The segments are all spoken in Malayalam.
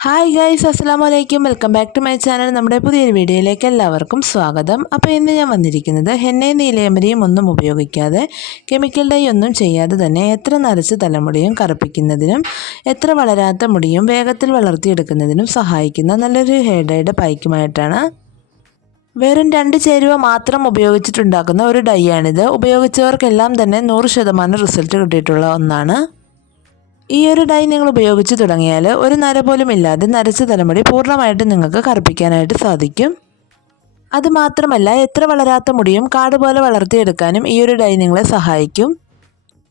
ഹായ് ഗൈസ് അസ്സാം വലൈക്കും welcome back to my channel നമ്മുടെ പുതിയൊരു വീഡിയോയിലേക്ക് എല്ലാവർക്കും സ്വാഗതം. അപ്പോൾ ഇന്ന് ഞാൻ വന്നിരിക്കുന്നത് ഹെന്നയും നീലയമരിയും ഒന്നും ഉപയോഗിക്കാതെ കെമിക്കൽ ഡൈ ഒന്നും ചെയ്യാതെ തന്നെ എത്ര നരച്ച് തലമുടിയും കറുപ്പിക്കുന്നതിനും എത്ര വളരാത്ത മുടിയും വേഗത്തിൽ വളർത്തിയെടുക്കുന്നതിനും സഹായിക്കുന്ന നല്ലൊരു ഹെയർ ഡൈയുടെ പൈക്കുമായിട്ടാണ്. വെറും രണ്ട് ചേരുവ മാത്രം ഉപയോഗിച്ചിട്ടുണ്ടാക്കുന്ന ഒരു ഡൈ ആണിത്. ഉപയോഗിച്ചവർക്കെല്ലാം തന്നെ നൂറ് ശതമാനം റിസൾട്ട് കിട്ടിയിട്ടുള്ള ഒന്നാണ്. ഈ ഒരു ഡൈ നിങ്ങൾ ഉപയോഗിച്ച് തുടങ്ങിയാൽ ഒരു നര പോലും ഇല്ലാതെ നരച്ച തലമുടി പൂർണമായിട്ട് നിങ്ങൾക്ക് കറുപ്പിക്കാനായിട്ട് സാധിക്കും. അതുമാത്രമല്ല എത്ര വളരാത്ത മുടിയും കാട് പോലെ വളർത്തിയെടുക്കാനും ഈ ഒരു ഡൈ നിങ്ങളെ സഹായിക്കും.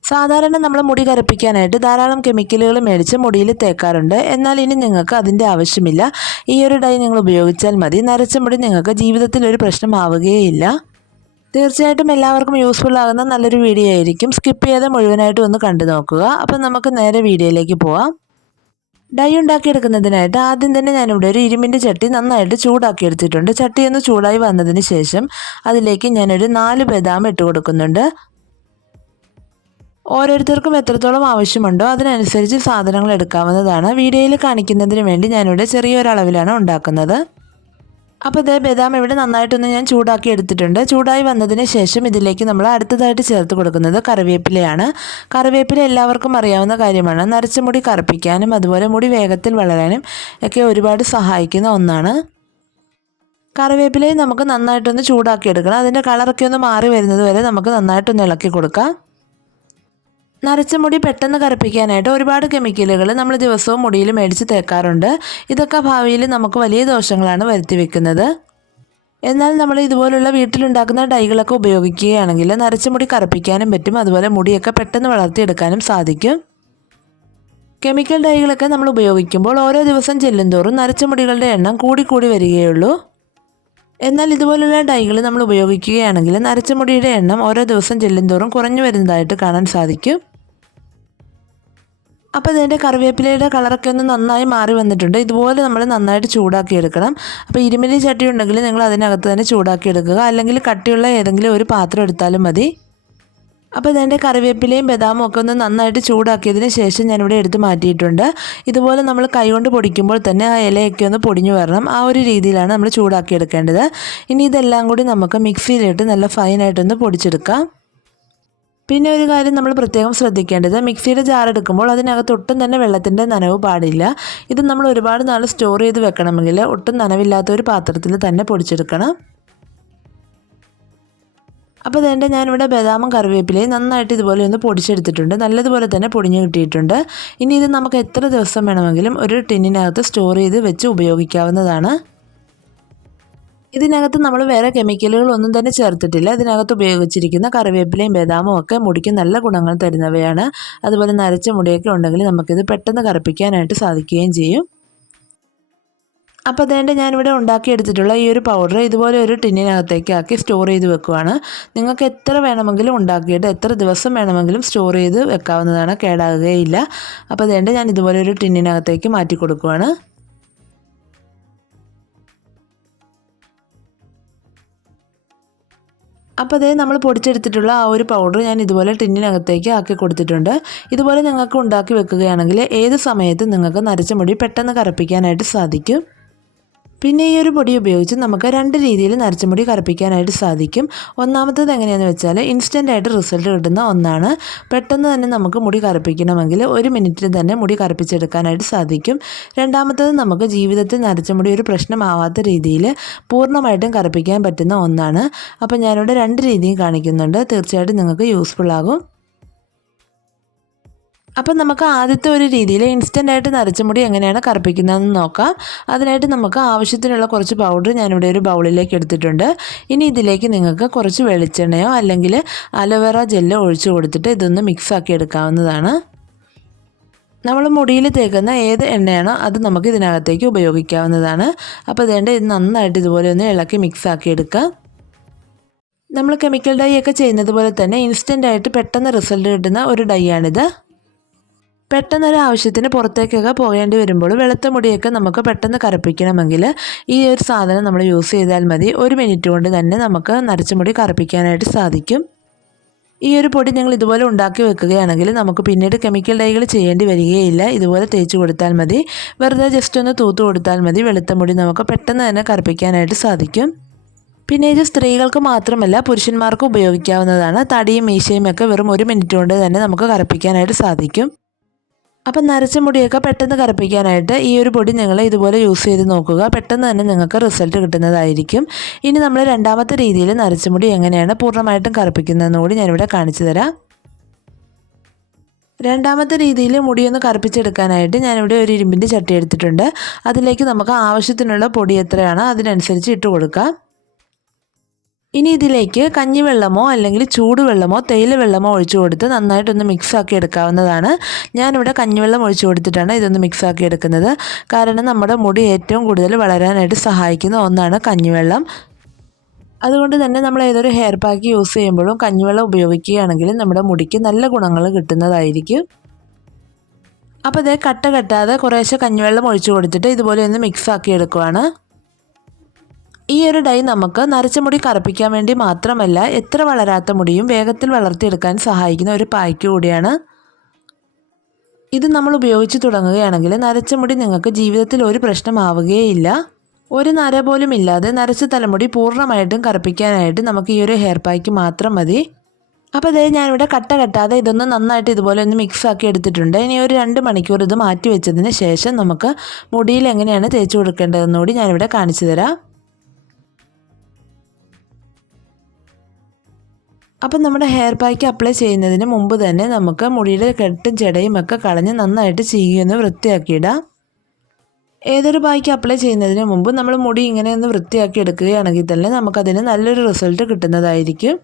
സാധാരണ നമ്മൾ മുടി കറുപ്പിക്കാനായിട്ട് ധാരാളം കെമിക്കലുകൾ മേടിച്ച് മുടിയിൽ തേക്കാറുണ്ട്. എന്നാൽ ഇനി നിങ്ങൾക്ക് അതിന്റെ ആവശ്യമില്ല. ഈ ഒരു ഡൈ നിങ്ങൾ ഉപയോഗിച്ചാൽ മതി. നരച്ച മുടി നിങ്ങൾക്ക് ജീവിതത്തിൽ ഒരു പ്രശ്നമാവുകയില്ല തീർച്ചയായിട്ടും എല്ലാവർക്കും യൂസ്ഫുൾ ആകുന്ന നല്ലൊരു വീഡിയോ ആയിരിക്കും. സ്കിപ്പ് ചെയ്യാതെ മുഴുവനായിട്ടും ഒന്ന് കണ്ടു നോക്കുക. അപ്പം നമുക്ക് നേരെ വീഡിയോയിലേക്ക് പോവാം. ഡൈ ഉണ്ടാക്കിയെടുക്കുന്നതിനായിട്ട് ആദ്യം തന്നെ ഞാനിവിടെ ഒരു ഇരുമ്പിന്റെ ചട്ടി നന്നായിട്ട് ചൂടാക്കി എടുത്തിട്ടുണ്ട്. ചട്ടി ഒന്ന് ചൂടായി വന്നതിന് ശേഷം അതിലേക്ക് ഞാനൊരു നാല് ബദാം ഇട്ട് കൊടുക്കുന്നുണ്ട്. ഓരോരുത്തർക്കും എത്രത്തോളം ആവശ്യമുണ്ടോ അതിനനുസരിച്ച് സാധനങ്ങൾ എടുക്കാവുന്നതാണ്. വീഡിയോയിൽ കാണിക്കുന്നതിന് വേണ്ടി ഞാനിവിടെ ചെറിയൊരളവിലാണ് ഉണ്ടാക്കുന്നത്. അപ്പോൾ ഇതേ ബദാം ഇവിടെ നന്നായിട്ടൊന്ന് ഞാൻ ചൂടാക്കി എടുത്തിട്ടുണ്ട്. ചൂടായി വന്നതിന് ശേഷം ഇതിലേക്ക് നമ്മൾ അടുത്തതായിട്ട് ചേർത്ത് കൊടുക്കുന്നത് കറിവേപ്പിലയാണ്. കറിവേപ്പില എല്ലാവർക്കും അറിയാവുന്ന കാര്യമാണ്. നരച്ച മുടി കറുപ്പിക്കാനും അതുപോലെ മുടി വേഗത്തിൽ വളരാനും ഒക്കെ ഒരുപാട് സഹായിക്കുന്ന ഒന്നാണ്. കറിവേപ്പിലയും നമുക്ക് നന്നായിട്ടൊന്ന് ചൂടാക്കി എടുക്കണം. അതിന്റെ കളറൊക്കെ ഒന്ന് മാറി വരുന്നത് വരെ നമുക്ക് നന്നായിട്ടൊന്ന് ഇളക്കി കൊടുക്കാം. നരച്ച മുടി പെട്ടെന്ന് കറുപ്പിക്കാനായിട്ട് ഒരുപാട് കെമിക്കലുകൾ നമ്മൾ ദിവസവും മുടിയിൽ മേടിച്ച് തേക്കാറുണ്ട്. ഇതൊക്കെ ഭാവിയിൽ നമുക്ക് വലിയ ദോഷങ്ങളാണ് വരുത്തി വെക്കുന്നത്. എന്നാൽ നമ്മൾ ഇതുപോലുള്ള വീട്ടിലുണ്ടാക്കുന്ന ഡൈകളൊക്കെ ഉപയോഗിക്കുകയാണെങ്കിൽ നരച്ച മുടി കറുപ്പിക്കാനും പറ്റും അതുപോലെ മുടിയൊക്കെ പെട്ടെന്ന് വളർത്തിയെടുക്കാനും സാധിക്കും. കെമിക്കൽ ഡൈകളൊക്കെ നമ്മൾ ഉപയോഗിക്കുമ്പോൾ ഓരോ ദിവസം ചെല്ലുന്തോറും നരച്ച മുടികളുടെ എണ്ണം കൂടിക്കൂടി വരികയുള്ളൂ. എന്നാൽ ഇതുപോലുള്ള ഡൈകൾ നമ്മൾ ഉപയോഗിക്കുകയാണെങ്കിൽ നരച്ച മുടിയുടെ എണ്ണം ഓരോ ദിവസം ചെല്ലുന്തോറും കുറഞ്ഞു വരുന്നതായിട്ട് കാണാൻ സാധിക്കും. അപ്പോൾ ഇതിന്റെ കറിവേപ്പിലയുടെ കളറൊക്കെ ഒന്ന് നന്നായി മാറി വന്നിട്ടുണ്ട്. ഇതുപോലെ നമ്മൾ നന്നായിട്ട് ചൂടാക്കി എടുക്കണം അപ്പോൾ ഇരുമിലി ചട്ടി ഉണ്ടെങ്കിൽ നിങ്ങൾ അതിനകത്ത് തന്നെ ചൂടാക്കി എടുക്കുക അല്ലെങ്കിൽ കട്ടിയുള്ള ഏതെങ്കിലും ഒരു പാത്രം എടുത്താലും മതി. അപ്പോൾ ഇതിന്റെ കറിവേപ്പിലയും ബദാമും ഒക്കെ ഒന്ന് നന്നായിട്ട് ചൂടാക്കിയതിന് ശേഷം ഞാനിവിടെ എടുത്ത് മാറ്റിയിട്ടുണ്ട്. ഇതുപോലെ നമ്മൾ കൈകൊണ്ട് പൊടിക്കുമ്പോൾ തന്നെ ആ ഇലയൊക്കെ ഒന്ന് പൊടിഞ്ഞു വരണം. ആ ഒരു രീതിയിലാണ് നമ്മൾ ചൂടാക്കി എടുക്കേണ്ടത് ഇനി ഇതെല്ലാം കൂടി നമുക്ക് മിക്സിയിലിട്ട് നല്ല ഫൈനായിട്ടൊന്ന് പൊടിച്ചെടുക്കാം. പിന്നെ ഒരു കാര്യം നമ്മൾ പ്രത്യേകം ശ്രദ്ധിക്കേണ്ടത് മിക്സിയുടെ ജാർ എടുക്കുമ്പോൾ അതിനകത്ത് ഒട്ടും തന്നെ വെള്ളത്തിന്റെ നനവ് പാടില്ല. ഇത് നമ്മൾ ഒരുപാട് നാൾ സ്റ്റോർ ചെയ്ത് വെക്കണമെങ്കിൽ ഒട്ടും നനവില്ലാത്ത ഒരു പാത്രത്തിൽ തന്നെ പൊടിച്ചെടുക്കണം. അപ്പോൾ അതിന്റെ ഞാനിവിടെ ബദാമും കറിവേപ്പിലയും നന്നായിട്ട് ഇതുപോലെ ഒന്ന് പൊടിച്ചെടുത്തിട്ടുണ്ട്. നല്ലതുപോലെ തന്നെ പൊടിഞ്ഞു കിട്ടിയിട്ടുണ്ട്. ഇനി ഇത് നമുക്ക് എത്ര ദിവസം വേണമെങ്കിലും ഒരു ടിന്നിനകത്ത് സ്റ്റോർ ചെയ്ത് വെച്ച് ഉപയോഗിക്കാവുന്നതാണ്. ഇതിനകത്ത് നമ്മൾ വേറെ കെമിക്കലുകളൊന്നും തന്നെ ചേർത്തിട്ടില്ല. ഇതിനകത്ത് ഉപയോഗിച്ചിരിക്കുന്ന കറിവേപ്പിലയും ബദാമും ഒക്കെ മുടിക്ക് നല്ല ഗുണങ്ങൾ തരുന്നവയാണ്. അതുപോലെ നരച്ച മുടിയൊക്കെ ഉണ്ടെങ്കിൽ നമുക്കിത് പെട്ടെന്ന് കറുപ്പിക്കാനായിട്ട് സാധിക്കുകയും ചെയ്യും. അപ്പോൾ അതേണ്ട ഞാനിവിടെ ഉണ്ടാക്കിയെടുത്തിട്ടുള്ള ഈ ഒരു പൗഡർ ഇതുപോലെ ഒരു ടിന്നിനകത്തേക്ക് ആക്കി സ്റ്റോർ ചെയ്ത് വെക്കുവാണ്. നിങ്ങൾക്ക് എത്ര വേണമെങ്കിലും ഉണ്ടാക്കിയിട്ട് എത്ര ദിവസം വേണമെങ്കിലും സ്റ്റോർ ചെയ്ത് വെക്കാവുന്നതാണ് കേടാകുകയില്ല. അപ്പോൾ അതേണ്ട ഞാൻ ഇതുപോലെ ഒരു ടിന്നിനകത്തേക്ക് മാറ്റി കൊടുക്കുവാണ്. അപ്പോൾ അതേ നമ്മൾ പൊടിച്ചെടുത്തിട്ടുള്ള ആ ഒരു പൗഡർ ഞാൻ ഇതുപോലെ ടിന്നിനകത്തേക്ക് ആക്കി കൊടുത്തിട്ടുണ്ട്. ഇതുപോലെ നിങ്ങൾക്ക് ഉണ്ടാക്കി വെക്കുകയാണെങ്കിൽ ഏത് സമയത്തും നിങ്ങൾക്ക് നരച്ച മുടി പെട്ടെന്ന് കറുപ്പിക്കാനായിട്ട് സാധിക്കും. പിന്നെ ഈ ഒരു പൊടി ഉപയോഗിച്ച് നമുക്ക് രണ്ട് രീതിയിൽ നരച്ചുമുടി കറുപ്പിക്കാനായിട്ട് സാധിക്കും. ഒന്നാമത്തത് എങ്ങനെയാണെന്ന് വെച്ചാൽ ഇൻസ്റ്റന്റ് ആയിട്ട് റിസൾട്ട് കിട്ടുന്ന ഒന്നാണ്. പെട്ടെന്ന് തന്നെ നമുക്ക് മുടി കറുപ്പിക്കണമെങ്കിൽ ഒരു മിനിറ്റിൽ തന്നെ മുടി കറുപ്പിച്ചെടുക്കാനായിട്ട് സാധിക്കും. രണ്ടാമത്തത് നമുക്ക് ജീവിതത്തിൽ നരച്ചുമുടി ഒരു പ്രശ്നമാവാത്ത രീതിയിൽ പൂർണമായിട്ടും കറുപ്പിക്കാൻ പറ്റുന്ന ഒന്നാണ്. അപ്പോൾ ഞാനിവിടെ രണ്ട് രീതിയും കാണിക്കുന്നുണ്ട്. തീർച്ചയായിട്ടും നിങ്ങൾക്ക് യൂസ്ഫുൾ ആകും. അപ്പം നമുക്ക് ആദ്യത്തെ ഒരു രീതിയിൽ ഇൻസ്റ്റന്റ് ആയിട്ട് നരച്ച മുടി എങ്ങനെയാണ് കറുപ്പിക്കുന്നതെന്ന് നോക്കാം. അതിനായിട്ട് നമുക്ക് ആവശ്യത്തിനുള്ള കുറച്ച് പൗഡർ ഞാനിവിടെ ഒരു ബൗളിലേക്ക് എടുത്തിട്ടുണ്ട്. ഇനി ഇതിലേക്ക് നിങ്ങൾക്ക് കുറച്ച് വെളിച്ചെണ്ണയോ അല്ലെങ്കിൽ അലോവേറ ജെല്ലോ ഒഴിച്ചു കൊടുത്തിട്ട് ഇതൊന്ന് മിക്സ് ആക്കി എടുക്കാവുന്നതാണ്. നമ്മൾ മുടിയിൽ തേക്കുന്ന ഏത് എണ്ണയാണോ അത് നമുക്ക് ഇതിനകത്തേക്ക് ഉപയോഗിക്കാവുന്നതാണ്. അപ്പോൾ ഇതേണ്ട ഇത് നന്നായിട്ട് ഇതുപോലെ ഒന്ന് ഇളക്കി മിക്സ് ആക്കി എടുക്കാം. നമ്മൾ കെമിക്കൽ ഡൈ ഒക്കെ ചെയ്യുന്നത് പോലെ തന്നെ ഇൻസ്റ്റന്റ് ആയിട്ട് പെട്ടെന്ന് റിസൾട്ട് കിട്ടുന്ന ഒരു ഡൈ ആണിത്. പെട്ടെന്നൊരു ആവശ്യത്തിന് പുറത്തേക്കൊക്കെ പോകേണ്ടി വരുമ്പോൾ വെളുത്ത മുടിയൊക്കെ നമുക്ക് പെട്ടെന്ന് കറുപ്പിക്കണമെങ്കിൽ ഈ ഒരു സാധനം നമ്മൾ യൂസ് ചെയ്താൽ മതി. ഒരു മിനിറ്റ് കൊണ്ട് തന്നെ നമുക്ക് നരച്ച മുടി കറുപ്പിക്കാനായിട്ട് സാധിക്കും. ഈ ഒരു പൊടി ഞങ്ങൾ ഇതുപോലെ ഉണ്ടാക്കി വെക്കുകയാണെങ്കിൽ നമുക്ക് പിന്നീട് കെമിക്കൽ ഡൈകൾ ചെയ്യേണ്ടി വരികയില്ല. ഇതുപോലെ തേച്ച് കൊടുത്താൽ മതി. വെറുതെ ജസ്റ്റ് ഒന്ന് തൂത്ത് കൊടുത്താൽ മതി. വെളുത്ത മുടി നമുക്ക് പെട്ടെന്ന് തന്നെ കറുപ്പിക്കാനായിട്ട് സാധിക്കും. പിന്നെ ഇത് സ്ത്രീകൾക്ക് മാത്രമല്ല പുരുഷന്മാർക്കും ഉപയോഗിക്കാവുന്നതാണ്. തടിയും മീശയും ഒക്കെ വെറും ഒരു മിനിറ്റ് കൊണ്ട് തന്നെ നമുക്ക് കറുപ്പിക്കാനായിട്ട് സാധിക്കും. അപ്പം നരച്ച മുടിയൊക്കെ പെട്ടെന്ന് കറുപ്പിക്കാനായിട്ട് ഈ ഒരു പൊടി നിങ്ങൾ ഇതുപോലെ യൂസ് ചെയ്ത് നോക്കുക. പെട്ടെന്ന് തന്നെ നിങ്ങൾക്ക് റിസൾട്ട് കിട്ടുന്നതായിരിക്കും. ഇനി നമ്മൾ രണ്ടാമത്തെ രീതിയിൽ നരച്ച മുടി എങ്ങനെയാണ് പൂർണമായിട്ടും കറുപ്പിക്കുന്നതെന്ന് കൂടി ഞാനിവിടെ കാണിച്ചു തരാം. രണ്ടാമത്തെ രീതിയിൽ മുടിയൊന്ന് കറുപ്പിച്ചെടുക്കാനായിട്ട് ഞാനിവിടെ ഒരു ഇരുമ്പിന്റെ ചട്ടി എടുത്തിട്ടുണ്ട്. അതിലേക്ക് നമുക്ക് ആവശ്യത്തിനുള്ള പൊടി എത്രയാണോ അതിനനുസരിച്ച് ഇട്ട് കൊടുക്കാം. ഇനി ഇതിലേക്ക് കഞ്ഞിവെള്ളമോ അല്ലെങ്കിൽ ചൂടുവെള്ളമോ തേയില വെള്ളമോ ഒഴിച്ചു കൊടുത്ത് നന്നായിട്ടൊന്ന് മിക്സ് ആക്കി എടുക്കാവുന്നതാണ്. ഞാനിവിടെ കഞ്ഞിവെള്ളം ഒഴിച്ചു കൊടുത്തിട്ടാണ് ഇതൊന്ന് മിക്സ് ആക്കി എടുക്കുന്നത്. കാരണം നമ്മുടെ മുടി ഏറ്റവും കൂടുതൽ വളരാനായിട്ട് സഹായിക്കുന്ന ഒന്നാണ് കഞ്ഞിവെള്ളം. അതുകൊണ്ട് തന്നെ നമ്മൾ ഏതൊരു ഹെയർ പാക്ക് യൂസ് ചെയ്യുമ്പോഴും കഞ്ഞിവെള്ളം ഉപയോഗിക്കുകയാണെങ്കിൽ നമ്മുടെ മുടിക്ക് നല്ല ഗുണങ്ങൾ കിട്ടുന്നതായിരിക്കും. അപ്പോൾ ഇത് കട്ട കെട്ടാതെ കുറേശ്ശെ കഞ്ഞിവെള്ളം ഒഴിച്ചു കൊടുത്തിട്ട് ഇതുപോലെ ഒന്ന് മിക്സ് ആക്കി എടുക്കുവാണ്. ഈ ഒരു ഡൈ നമുക്ക് നരച്ച മുടി കറുപ്പിക്കാൻ വേണ്ടി മാത്രമല്ല എത്ര വളരാത്ത മുടിയും വേഗത്തിൽ വളർത്തിയെടുക്കാൻ സഹായിക്കുന്ന ഒരു പായ്ക്ക് കൂടിയാണ്. ഇത് നമ്മൾ ഉപയോഗിച്ച് തുടങ്ങുകയാണെങ്കിൽ നരച്ച മുടി നിങ്ങൾക്ക് ജീവിതത്തിൽ ഒരു പ്രശ്നമാവുകയില്ല. ഒരു നര പോലും ഇല്ലാതെ നരച്ച തലമുടി പൂർണമായിട്ടും കറുപ്പിക്കാനായിട്ട് നമുക്ക് ഈ ഒരു ഹെയർ പായ്ക്ക് മാത്രം മതി. അപ്പോൾ അതായത് ഞാനിവിടെ കട്ട കെട്ടാതെ ഇതൊന്ന് നന്നായിട്ട് ഇതുപോലെ ഒന്ന് മിക്സ് ആക്കി എടുത്തിട്ടുണ്ട്. ഇനി ഒരു രണ്ട് മണിക്കൂർ ഇത് മാറ്റി വെച്ചതിന് ശേഷം നമുക്ക് മുടിയിൽ എങ്ങനെയാണ് തേച്ച് കൊടുക്കേണ്ടതെന്നുകൂടി ഞാനിവിടെ കാണിച്ചു തരാം. അപ്പം നമ്മുടെ ഹെയർ പാക്ക് അപ്ലൈ ചെയ്യുന്നതിന് മുമ്പ് തന്നെ നമുക്ക് മുടിയുടെ കെട്ടും ചെടയും ഒക്കെ കളഞ്ഞ് നന്നായിട്ട് ചീകിയൊന്ന് വൃത്തിയാക്കിയിടാം. ഏതൊരു പായ്ക്ക് അപ്ലൈ ചെയ്യുന്നതിന് മുമ്പ് നമ്മൾ മുടി ഇങ്ങനെ ഒന്ന് വൃത്തിയാക്കി എടുക്കുകയാണെങ്കിൽ തന്നെ നമുക്കതിന് നല്ലൊരു റിസൾട്ട് കിട്ടുന്നതായിരിക്കും.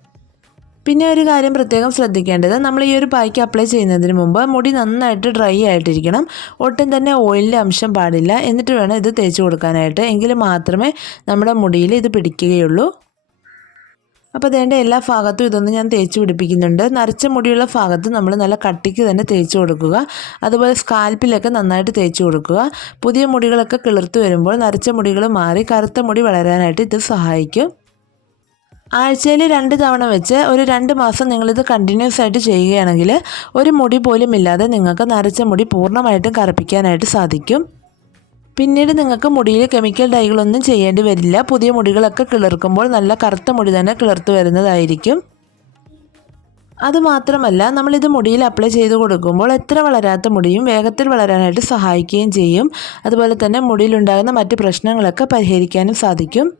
പിന്നെ ഒരു കാര്യം പ്രത്യേകം ശ്രദ്ധിക്കേണ്ടത് നമ്മൾ ഈ ഒരു പായ്ക്ക് അപ്ലൈ ചെയ്യുന്നതിന് മുമ്പ് മുടി നന്നായിട്ട് ഡ്രൈ ആയിട്ടിരിക്കണം. ഒട്ടും തന്നെ ഓയിലിന്റെ അംശം പാടില്ല. എന്നിട്ട് വേണം ഇത് തേച്ച് കൊടുക്കാനായിട്ട്. എങ്കിൽ മാത്രമേ നമ്മുടെ മുടിയിൽ ഇത് പിടിക്കുകയുള്ളൂ. അപ്പോൾ അതേണ്ട എല്ലാ ഭാഗത്തും ഇതൊന്ന് ഞാൻ തേച്ച് പിടിപ്പിക്കുന്നുണ്ട്. നരച്ച മുടിയുള്ള ഭാഗത്ത് നമ്മൾ നല്ല കട്ടിക്ക് തന്നെ തേച്ച് കൊടുക്കുക. അതുപോലെ സ്കാൽപ്പിലൊക്കെ നന്നായിട്ട് തേച്ച് കൊടുക്കുക. പുതിയ മുടികളൊക്കെ കിളിർത്ത് വരുമ്പോൾ നരച്ച മുടികൾ മാറി കറുത്ത മുടി വളരാനായിട്ട് ഇത് സഹായിക്കും. ആഴ്ചയിൽ രണ്ട് തവണ വെച്ച് ഒരു രണ്ട് മാസം നിങ്ങളിത് കണ്ടിന്യൂസ് ആയിട്ട് ചെയ്യുകയാണെങ്കിൽ ഒരു മുടി പോലും ഇല്ലാതെ നിങ്ങൾക്ക് നരച്ച മുടി പൂർണമായിട്ടും കറുപ്പിക്കാനായിട്ട് സാധിക്കും. പിന്നീട് നിങ്ങൾക്ക് മുടിയിൽ കെമിക്കൽ ഡൈകളൊന്നും ചെയ്യേണ്ടി വരില്ല. പുതിയ മുടികളൊക്കെ കിളിർക്കുമ്പോൾ നല്ല കറുത്ത മുടി തന്നെ കിളിർത്ത് വരുന്നതായിരിക്കും. അതുമാത്രമല്ല നമ്മളിത് മുടിയിൽ അപ്ലൈ ചെയ്ത് കൊടുക്കുമ്പോൾ എത്ര വളരാത്ത മുടിയും വേഗത്തിൽ വളരാനായിട്ട് സഹായിക്കുകയും ചെയ്യും. അതുപോലെ തന്നെ മുടിയിലുണ്ടാകുന്ന മറ്റ് പ്രശ്നങ്ങളൊക്കെ പരിഹരിക്കാനും സാധിക്കും.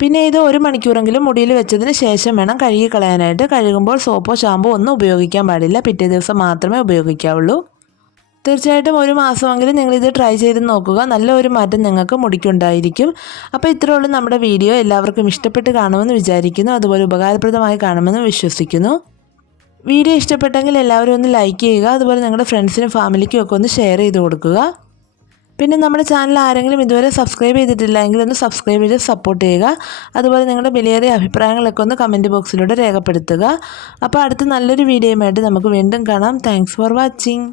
പിന്നെ ഇത് ഒരു മണിക്കൂറെങ്കിലും മുടിയിൽ വെച്ചതിന് ശേഷം വേണം കഴുകി കളയാനായിട്ട് കഴുകുമ്പോൾ സോപ്പോ ഷാമ്പോ ഒന്നും ഉപയോഗിക്കാൻ പാടില്ല. പിറ്റേ ദിവസം മാത്രമേ ഉപയോഗിക്കാവുള്ളൂ. തീർച്ചയായിട്ടും ഒരു മാസമെങ്കിലും നിങ്ങളിത് ട്രൈ ചെയ്ത് നോക്കുക. നല്ല ഒരു മാറ്റം നിങ്ങൾക്ക് മുടിക്കുണ്ടായിരിക്കും. അപ്പോൾ ഇത്രയുള്ളൂ നമ്മുടെ വീഡിയോ. എല്ലാവർക്കും ഇഷ്ടപ്പെട്ട് കാണുമെന്ന് വിചാരിക്കുന്നു. അതുപോലെ ഉപകാരപ്രദമായി കാണുമെന്ന് വിശ്വസിക്കുന്നു. വീഡിയോ ഇഷ്ടപ്പെട്ടെങ്കിൽ എല്ലാവരും ഒന്ന് ലൈക്ക് ചെയ്യുക. അതുപോലെ നിങ്ങളുടെ ഫ്രണ്ട്സിനും ഫാമിലിക്കും ഒക്കെ ഒന്ന് ഷെയർ ചെയ്ത് കൊടുക്കുക. പിന്നെ നമ്മുടെ ചാനൽ ആരെങ്കിലും ഇതുവരെ സബ്സ്ക്രൈബ് ചെയ്തിട്ടില്ല എങ്കിൽ ഒന്ന് സബ്സ്ക്രൈബ് ചെയ്ത് സപ്പോർട്ട് ചെയ്യുക. അതുപോലെ നിങ്ങളുടെ വിലയേറിയ അഭിപ്രായങ്ങളൊക്കെ ഒന്ന് കമന്റ് ബോക്സിലൂടെ രേഖപ്പെടുത്തുക. അപ്പോൾ അടുത്ത നല്ലൊരു വീഡിയോയുമായിട്ട് നമുക്ക് വീണ്ടും കാണാം. Thanks for watching